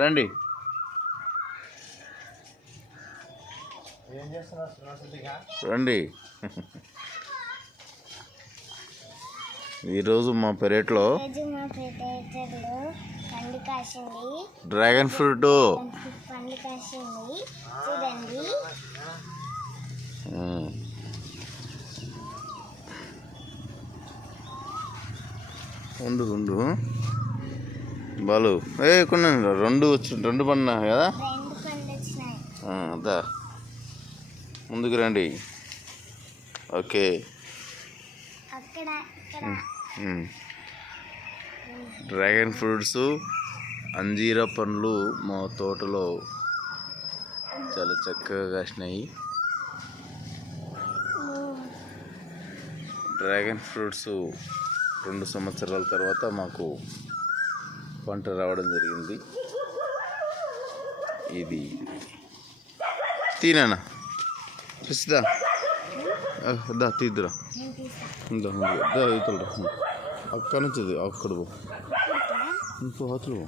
రండి. రండి. ఈరోజు మా పెరట్లో డ్రాగన్ ఫ్రూట్ పండు కాసింది చూడండి. రెండు బాలు కొన్ని రెండు పడినా కదా. అదా ముందుకు రండి. ఓకే. డ్రాగన్ ఫ్రూట్స్ అంజీరా పండ్లు మా తోటలో చాలా చక్కగా కాసినాయి. డ్రాగన్ ఫ్రూట్స్ 2 సంవత్సరాల తర్వాత మాకు పంట రావడం జరిగింది. ఇది తీనా చూసిదా దా తీద్దురా ఇతరురా అక్కడ నుంచి అక్కడ ఇంకో హోటల్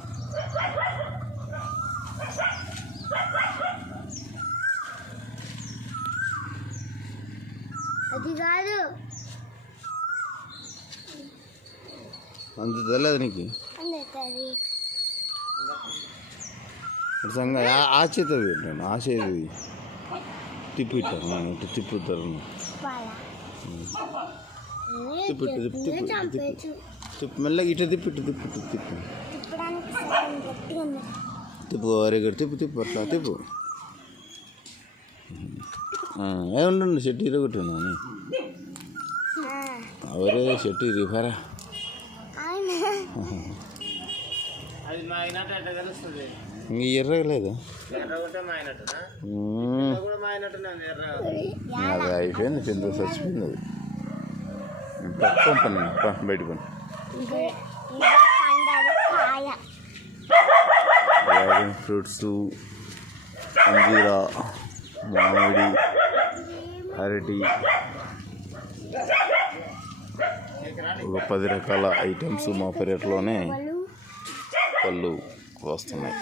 అది కాదు అంత తెలియదు నీకు సంగ ఆచేతవి నేను ఆచేది తిప్పిట్టాను నేను ఇటు తిప్పుతారు. తిప్పు మెల్లగా ఇటు తిప్పిట్టు తిప్పు అరే గడి తిప్పు అట్లా తిప్పు. ఏముండండి చెట్టు ఇరగొట్టాను అని అవరే చెట్టు ఇరిపారా. ఇంక ఎర్రగలేదు అది అయిపోయింది. కింద చచ్చిపోయింది. అది పని బయట పని. డ్రాగన్ ఫ్రూట్స్, అంజీరా, మామిడి, అరటి, ఒక 10 రకాల ఐటమ్స్ మా పెరట్లోనే పళ్ళు వస్తున్నాయి.